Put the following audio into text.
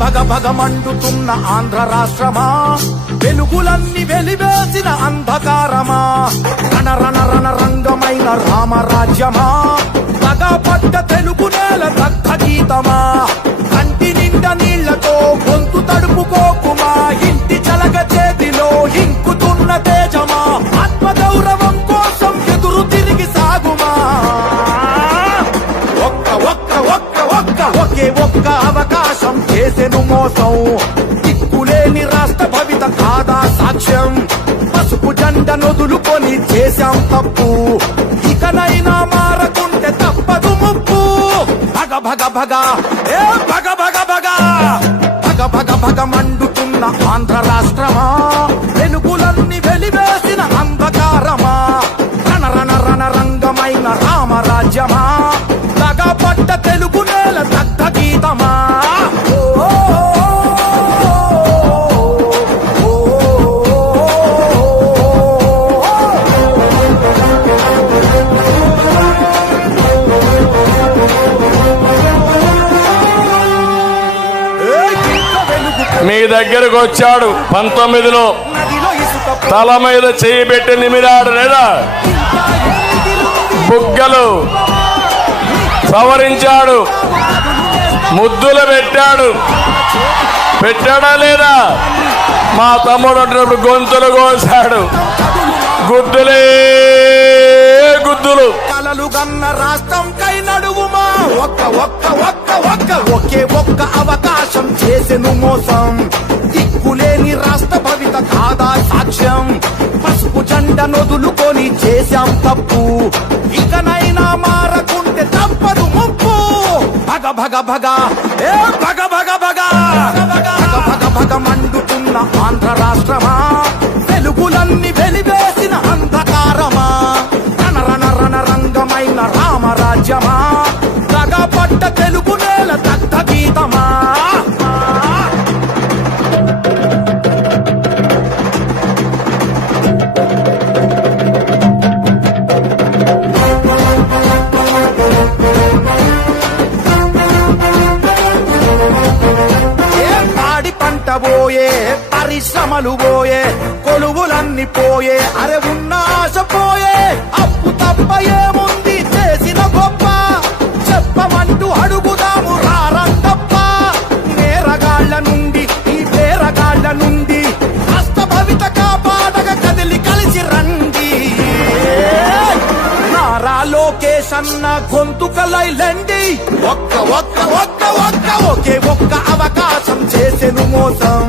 భగ భగ మండుతున్న ఆంధ్ర రాష్ట్రమా, వెలుగులన్నీ వెలివేసిన అంధకారమా, రణ రణ రణ రంగమైన రామరాజ్యమా, పగపడ్డ తెలుగు నేల దగ్ధ గీతమా, కంటి నిండా నీళ్లతో గొంతు తడుపుకోకుమా, ఇంటి చలగ చేతిలో ఇంకుతున్న తేజమా, ఆత్మగౌరవం కోసం ఎదురు తిరిగి సాగుమా, ఒకే ఒక్క అవకాశం చేసెను మోసం, దిక్కులేని రాష్ట్ర భవిత కాదా సాక్ష్యం, పసుపు జెండ నొదులుకొని చేశాం తప్పు, ఇకనైనా మారకుంటే తప్పదు ముప్పు, భగ భగ భగ ఏ భగ భగ భగ భగ భగ భగ మండుతున్న ఆంధ్ర రాష్ట్రమా, వెలుగులన్నీ వెలివేసిన అంధకారమా, రణ రణ రణ రంగమైన రామరాజ్యమా, పడ్డ తెలుగు నేల దగ్ధ గీతమా. మీ దగ్గరకు వచ్చాడు 19లో తల మీద చేయి పెట్టి నిమిరాడు లేదా, బుగ్గలు సవరించాడు, ముద్దులు పెట్టాడా లేదా, మా తమ్ముడు అంటున్నప్పుడు గొంతులు కోసాడు, గుద్దులే గుద్దులు. కలలు గన్న రాష్ట్రం కై నడువుమా, ఒకే ఒక్క అవకాశం చేసెను మోసం, దిక్కులేని రాష్ట్ర భవిత కాదా సాక్ష్యం, పసుపు జెండ నొదులుకొని చేశాం తప్పు, ఇకనైనా మారకుంటే తప్పదు ముప్పు, భగ భగ భగ ఏ భగ భగ భగ భగ భగ భగ మండుతున్న ఆంధ్ర రాష్ట్రమా, వెలుగులన్నీ వెలివేసిన అంధకారమా, రణ రణ రణ రంగమైన రామరాజ్యమా, పడ్డ తెలుగు నేల దగ్ధ గీతమా. పోయే పరిశ్రమలు పోయే, కొలువులన్నీ పోయే, అరే ఉన్న ఆశ పోయే, అప్పు తప్ప ఏముంది చేసిన గొప్ప, చెప్పమంటూ అడుగుదాము రారంగప్ప, నేరగాళ్ల నుండి ఈ పేరగాళ్ల నుండి రాష్ట్ర భవిత కాపాడగ కదిలి కలిసి రండి, నారా లోకేష్ అన్న గొంతుకలైలండి, ఒకే ఒక్క అవకాశం చేసెను మోసం.